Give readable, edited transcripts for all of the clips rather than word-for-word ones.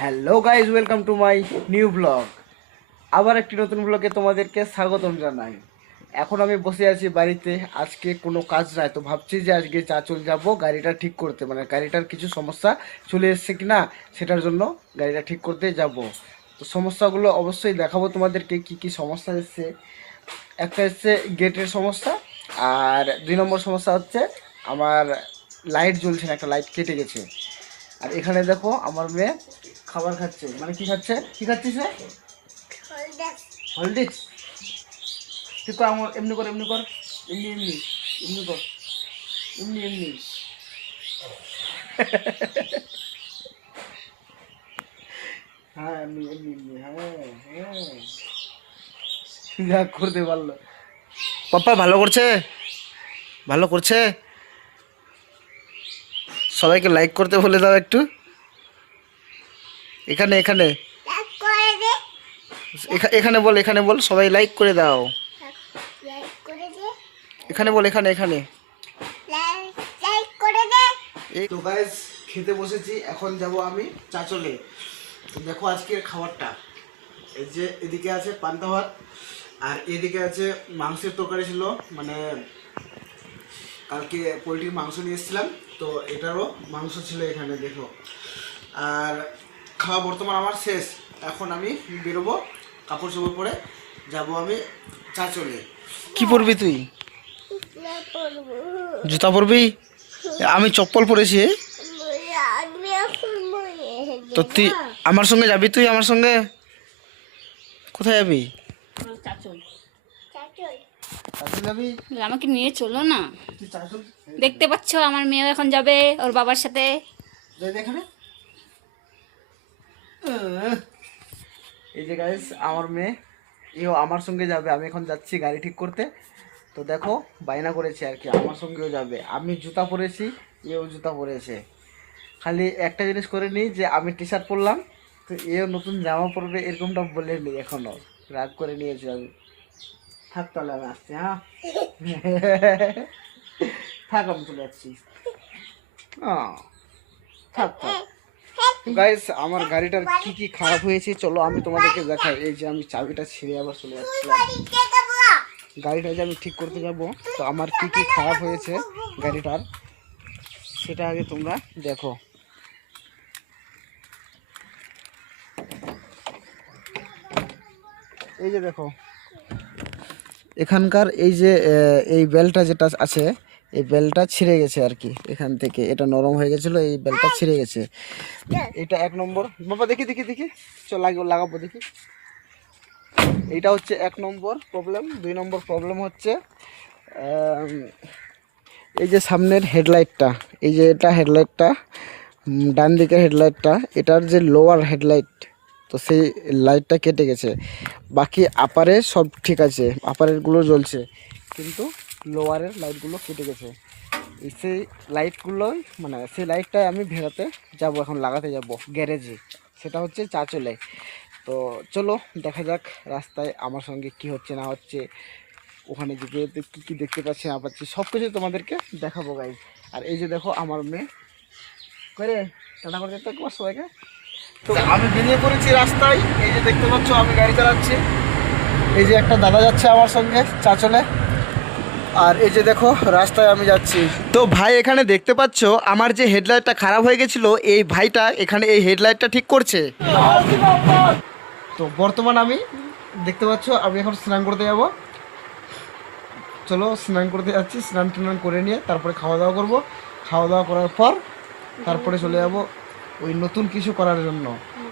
Hello guys, welcome to my new blog. আবার একটি নতুন ব্লগে তোমাদেরকে স্বাগতম জানাই। এখন আমি বসে আছি বাড়িতে, আজকে কোনো কাজ নাই, তো ভাবছি যে আজকে চাচল যাব গাড়িটা ঠিক করতে, মানে গাড়িটার কিছু সমস্যা চলে এসছে কিনা সেটার জন্য গাড়িটা ঠিক করতে যাব। তো সমস্যাগুলো অবশ্যই দেখাবো তোমাদেরকে, কি কি সমস্যা এসছে। একটা এসছে গেটের সমস্যা, আর 2 নম্বর সমস্যা হচ্ছে আমার লাইট জ্বলছে না, একটা লাইট কেটে গেছে। আর এখানে দেখো আমার মেয়ে খাবার খাচ্ছে, মানে কি খাচ্ছে, কি খাচ্ছিস রে? হলডিক্স। ঠিক কর, আমার এমনি কর, এমনি কর, এমনি এমনি এমনি কর, এমনি এমনি। হ্যাঁ এমনি এমনি এমনি, হ্যাঁ হ্যাঁ, যা করতে পারলো। পাপ্পা ভালো করছে, ভালো করছে। সবাইকে লাইক করতে বলে দাও একটু। এখানে এখানে এখানে বল, এখানে বল, সবাই লাইক করে দাও। এখানে বল, এখানে এখানে। এই তো গাইস, খেতে বসেছি, এখন যাব আমি চাচলে। তো দেখো আজকের খাবারটা, এই যে এদিকে আছে পান্তা ভাত, আর এদিকে আছে মাংসের তরকারি ছিল, মানে কালকে পোলট্রির মাংস নিয়ে এসেছিলাম, তো এটারও মাংস ছিল এখানে দেখো। আর খাওয়া বর্তমান আমার শেষ, এখন আমি বেরোবো, কাপড় চোপড় পরে যাব আমি চাচলে। কি পরবি তুই? জুতা পরবি? আমি চপ্পল পরেছি। তো তুই আমার সঙ্গে যাবি? তুই আমার সঙ্গে কোথায় যাবি? যাবি? আমাকে নিয়ে চলো না। তুই চাচল দেখতে পাচ্ছ আমার মেয়েও এখন যাবে ওর বাবার সাথে। এখানে এই যে গাইস আমার মেয়ে, এও আমার সঙ্গে যাবে, আমি এখন যাচ্ছি গাড়ি ঠিক করতে। তো দেখো বায়না করেছে আর কি, আমার সঙ্গেও যাবে। আমি জুতা পরেছি, এও জুতা পরেছে। খালি একটা জিনিস করে নিই যে আমি টি শার্ট পরলাম, তো এও নতুন জামা পরবে এরকমটা বলে নি, এখনো রাগ করে নিয়েছি আমি। থাক তাহলে আমি আসছি, হ্যাঁ থাক, আমি চলে যাচ্ছি। থাক থাক গাইস, আমার গাড়িটার কি কি খারাপ হয়েছে চলো আমি তোমাদেরকে দেখাই। এই যে আমি চাবিটা ছিঁড়ে আবার চলে যাচ্ছিলাম, গাড়িটা যে আমি ঠিক করতে যাব, তো আমার কি কি খারাপ হয়েছে গাড়িটার সেটা আগে তোমরা দেখো। এই যে দেখো এখানকার এই যে এই বেলটা যেটা আছে, এই বেলটা ছিঁড়ে গেছে আর কি, এখান থেকে এটা নরম হয়ে গেছিলো, এই বেলটা ছিঁড়ে গেছে। এটা 1 নম্বর। বাবা দেখি দেখি দেখি, চল লাগাবো দেখি। এইটা হচ্ছে 1 নম্বর প্রবলেম। 2 নম্বর প্রবলেম হচ্ছে এই যে সামনের হেডলাইটটা, এই যে এটা হেডলাইটটা, ডান দিকের হেডলাইটটা, এটার যে লোয়ার হেডলাইট, তো সেই লাইটটা কেটে গেছে। বাকি আপারে সব ঠিক আছে, আপারেরগুলো জ্বলছে, কিন্তু লোয়ারের লাইটগুলো কেটে গেছে। সেই লাইটগুলোই, মানে সেই লাইটটাই আমি ভেড়াতে যাব, এখন লাগাতে যাব গ্যারেজে, সেটা হচ্ছে চাচলে। তো চলো দেখা যাক রাস্তায় আমার সঙ্গে কি হচ্ছে না হচ্ছে, ওখানে গিয়ে কী কী দেখতে পাচ্ছি না পাচ্ছি সব কিছু তোমাদেরকে দেখাবো গাইজ। আর এই যে দেখো আমার মেয়ে করে টাটা করে দেখতে পাচ্ছ সবাইকে। তো আমি বেরিয়ে পড়েছি রাস্তায়, এই যে দেখতে পাচ্ছ আমি গাড়ি চালাচ্ছি, এই যে একটা দাদা যাচ্ছে আমার সঙ্গে চাচলে, আর এই যে দেখো রাস্তায় আমি যাচ্ছি। তো ভাই এখানে দেখতে পাচ্ছ আমার যে হেডলাইটটা খারাপ হয়ে গেছিলো, এই ভাইটা এখানে এই হেডলাইটটা ঠিক করছে। তো বর্তমান আমি দেখতে পাচ্ছ আমি এখন স্নান করতে যাব, চলো স্নান করতে যাচ্ছি, স্নান টান করে নিয়ে তারপরে খাওয়া দাওয়া করবো। খাওয়া দাওয়া করার পর তারপরে চলে যাব ওই নতুন কিছু করার জন্য,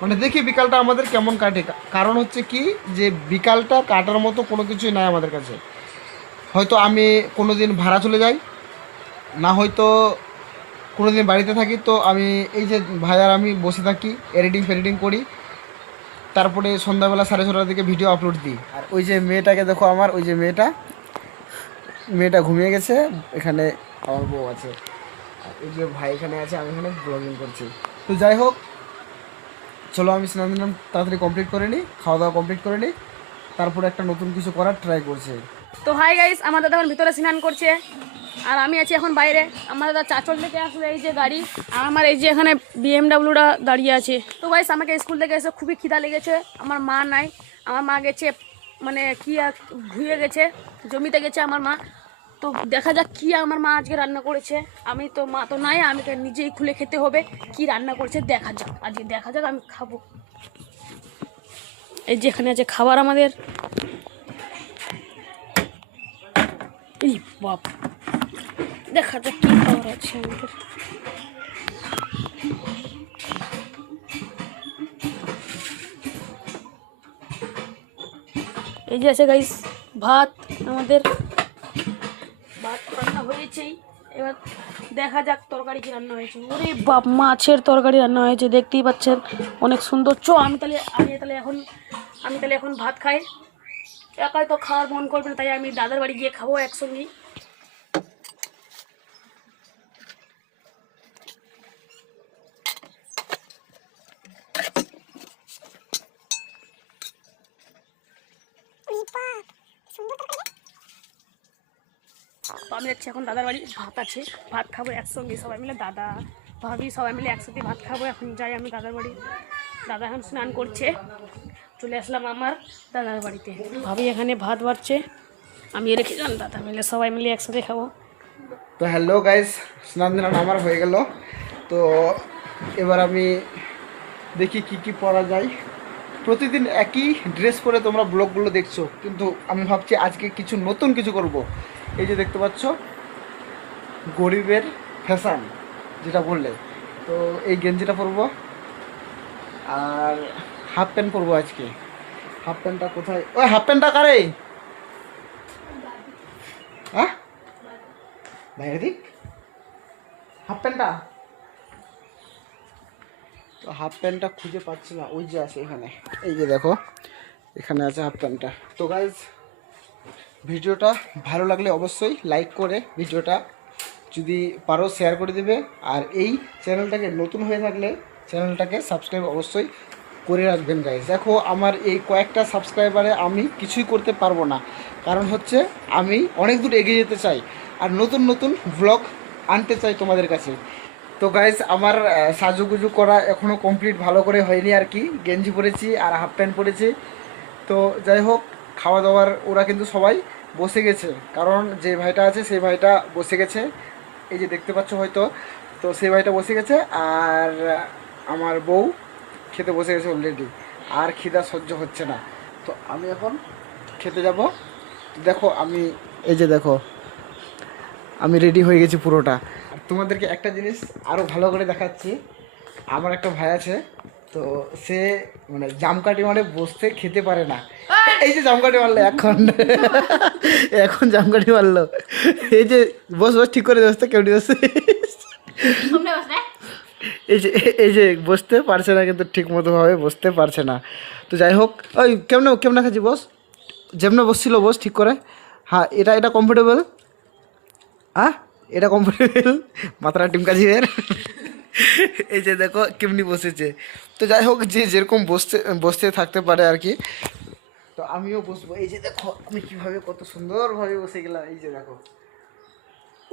মানে দেখি বিকালটা আমাদের কেমন কাটে। কারণ হচ্ছে কি যে বিকালটা কাটার মতো কোনো কিছুই নাই আমাদের কাছে। হয়তো আমি কোনো দিন ভাড়া চলে যাই, না হয়তো কোনো দিন বাড়িতে থাকি, তো আমি এই যে ভাই আর আমি বসে থাকি, এডিটিং ফেডিটিং করি, তারপরে সন্ধ্যাবেলা 6:30টার দিকে ভিডিও আপলোড দিই। আর ওই যে মেয়েটাকে দেখো আমার, ওই যে মেয়েটা ঘুমিয়ে গেছে, এখানে আমার বউ আছে, আর এই যে ভাই এখানে আছে, আমি এখানে ব্লগিং করছি। তো যাই হোক চলো আমি স্নান টান তাড়াতাড়ি কমপ্লিট করে নিই, খাওয়া দাওয়া কমপ্লিট করে নিই, তারপরে একটা নতুন কিছু করার ট্রাই করছি। তো হাই গাইস, আমার দাদা এখন ভিতরে স্নান করছে। আর আমি আছি এখন বাইরে। আমার দাদা চাচল থেকে আসলে এই যে গাড়ি, আর আমার এই যে এখানে বিএমডাব্লিউটা দাঁড়িয়ে আছে। তো গাইস আমাকে স্কুল থেকে এসে খুবই খিদা লেগেছে। আমার মা নাই, আমার মা গেছে মানে কি ঘুরে গেছে, জমিতে গেছে আমার মা। তো দেখা যাক কি আমার মা আজকে রান্না করেছে। আমি তো মা তো নাই, আমাকে নিজেই খুলে খেতে হবে কি রান্না করেছে। দেখা যাক আজকে, দেখা যাক আমি খাবো। এই যে এখানে আছে খাবার আমাদের। এই বাপ, দেখা যাক কি খাবার আছে আমাদের। এই যে আছে গাইস ভাত, আমাদের ভাত রান্না হয়েছেই। এবার দেখা যাক তরকারি কি রান্না হয়েছে। ওরে বাপ, মাছের তরকারি রান্না হয়েছে, দেখতেই পাচ্ছেন অনেক সুন্দর। আমি তাহলে এখন ভাত খাই। একাই তো খাওয়ার মন করবে না, তাই আমি দাদার বাড়ি গিয়ে খাবো একসঙ্গেই। তো আমি যাচ্ছি এখন দাদার বাড়ি, ভাত আছে, ভাত খাবো একসঙ্গে সবাই মিলে, দাদা ভাবি সবাই মিলে একসাথে ভাত খাবো। এখন যাই আমি দাদার বাড়ি। দাদা এখন স্নান করছে, চলে আসলাম আমার দাদার বাড়িতে। ভাবি এখানে ভাত বাড়ছে, আমি রেখে যান, দাদা মিলে সবাই মিলে একসাথে খাবো। তো হ্যালো গাইস, স্নান দান আমার হয়ে গেল। তো এবার আমি দেখি কি কি পরা যায়। প্রতিদিন একই ড্রেস পরে তোমরা ব্লগগুলো দেখছো, কিন্তু আমি ভাবছি আজকে কিছু নতুন কিছু করব। এই যে দেখতে পাচ্ছ গরিবের ফ্যাশন যেটা বললে, তো এই গেঞ্জিটা পরবো আর হাফ প্যান্ট পরবো আজকে। হাফ প্যান্টটা কোথায়? ওই হাফ প্যান্টটা কারে? হ্যাঁ বাইরে দিক হাফ প্যান্টটা। তো হাফ প্যান্টটা খুঁজে পাচ্ছি না, ওই যে আছে এখানে, এই যে দেখো এখানে আছে হাফ প্যান্টটা। তো গাইজ ভিডিওটা ভালো লাগলে অবশ্যই লাইক করে ভিডিওটা যদি পারো শেয়ার করে দেবে। আর এই চ্যানেলটাকে নতুন হয়ে থাকলে চ্যানেলটাকে সাবস্ক্রাইব অবশ্যই করে রাখবেন গাইজ। দেখো আমার এই কয়েকটা সাবস্ক্রাইবারে আমি কিছুই করতে পারবো না, কারণ হচ্ছে আমি অনেক দূর এগিয়ে যেতে চাই আর নতুন নতুন ব্লগ আনতে চাই তোমাদের কাছে। তো গাইজ আমার সাজুগুজু করা এখনও কমপ্লিট ভালো করে হয়নি আর কি। গেঞ্জি পরেছি আর হাফ প্যান্ট পরেছি। তো যাই হোক, খাওয়া দাওয়ার ওরা কিন্তু সবাই বসে গেছে, কারণ যে ভাইটা আছে সেই ভাইটা বসে গেছে, এই যে দেখতে পাচ্ছ হয়তো। তো সেই ভাইটা বসে গেছে আর আমার বউ খেতে বসে গেছে অলরেডি। আর খিদা সহ্য হচ্ছে না, তো আমি এখন খেতে যাব। দেখো আমি এই যে দেখো আমি রেডি হয়ে গেছি পুরোটা। আর তোমাদেরকে একটা জিনিস আরও ভালো করে দেখাচ্ছি। আমার একটা ভাই আছে, তো সে মানে জামকাঠি মানে বসতে খেতে পারে না। এই যে জামকাঠি মারলো এখন, এখন জামকাঠি মারলো। এই যে বস বস ঠিক করে বসতে কেউ বসে, এই যে বসতে পারছে না, কিন্তু ঠিক মতো ভাবে বসতে পারছে না। তো যাই হোক, ওই কেমনে কেমনে খাচ্ছি বস, যেমনে বসছিল বস ঠিক করে। হ্যাঁ এটা কমফোর্টেবল, হ্যাঁ এটা কমফোর্টেবল, মাথাটা টিমকা জিবের। এই যে দেখো কেমনি বসেছে। তো যাই হোক, যে যেরকম বসতে থাকতে পারে আর কি। তো আমিও বসবো। এই যে দেখো আমি কীভাবে কত সুন্দরভাবে বসে গেলাম। এই যে দেখো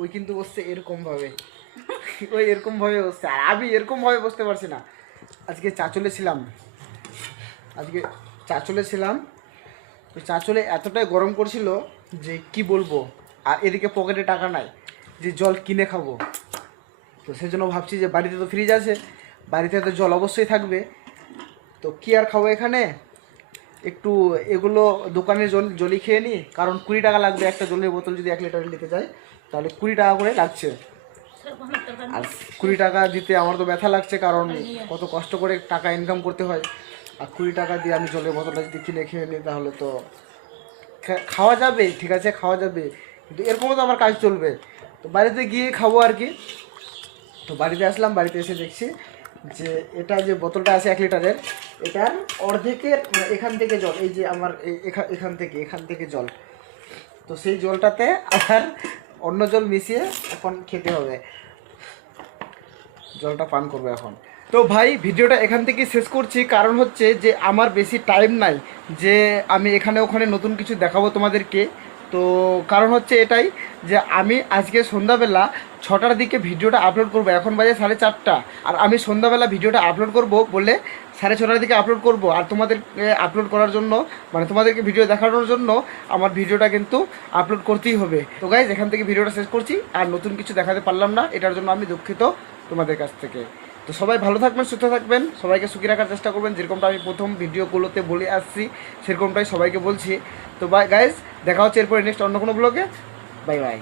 ওই কিন্তু বসছে এরকমভাবে, ওই এরকমভাবে বসছে, আর আমি এরকমভাবে বসতে পারছি না। আজকে চাঁচলে ছিলাম, তো চাঁচলে এতটাই গরম করছিল যে কি বলবো। আর এদিকে পকেটে টাকা নাই যে জল কিনে খাবো। তো সেই জন্য ভাবছি যে বাড়িতে তো ফ্রিজ আছে, বাড়িতে তো জল অবশ্যই থাকবে, তো কি আর খাবো এখানে, একটু এগুলো দোকানের জলই খেয়ে নিই। কারণ 20 টাকা লাগবে একটা জলের বোতল, যদি 1 লিটারের নিতে যাই তাহলে 20 টাকা করে লাগছে। আর 20 টাকা দিতে আমার তো ব্যথা লাগছে, কারণ কত কষ্ট করে টাকা ইনকাম করতে হয়। আর 20 টাকা দিয়ে আমি জলের বোতলটা যদি কিনে খেয়ে নিই তাহলে তো খাওয়া যাবে, ঠিক আছে খাওয়া যাবে, কিন্তু এরকমও তো আমার কাজ চলবে। তো বাড়িতে গিয়ে খাবো আর কি। তো বাড়িতে আসলাম, বাড়িতে এসে দেখছি যে এটা যে বোতলটা আছে 1 লিটারের, এটার অর্ধেকের এখান থেকে জল, এই যে আমার এখান থেকে জল, তো সেই জলটাতে আবার অন্য জল মিশিয়ে এখন খেতে হবে, জলটা পান করবো এখন। তো ভাই ভিডিওটা এখান থেকে শেষ করছি, কারণ হচ্ছে যে আমার বেশি টাইম নাই যে আমি এখানে ওখানে নতুন কিছু দেখাবো তোমাদেরকে। তো কারণ হচ্ছে এটাই যে আমি আজকে সন্ধ্যাবেলা 6টার দিকে ভিডিওটা আপলোড করব, এখন বাজে 4:30, আর আমি সন্ধ্যাবেলা ভিডিওটা আপলোড করব বলে 6:30টার দিকে আপলোড করব, আর তোমাদের আপলোড করার জন্য মানে তোমাদেরকে ভিডিও দেখানোর জন্য আমার ভিডিওটা কিন্তু আপলোড করতেই হবে। তো গাইজ এখান থেকে ভিডিওটা শেষ করছি, আর নতুন কিছু দেখাতে পারলাম না, এটার জন্য আমি দুঃখিত তোমাদের কাছ থেকে। তো সবাই ভালো থাকবেন, সুস্থ থাকবেন, সবাইকে সুখী রাখার চেষ্টা করবেন, যেরকমটা আমি প্রথম ভিডিওগুলোতে বলে আসছি সেরকমটাই সবাইকে বলছি। তো বাই গাইজ, দেখা হচ্ছে এরপরে নেক্সট অন্য কোনো ব্লগে। Bye bye.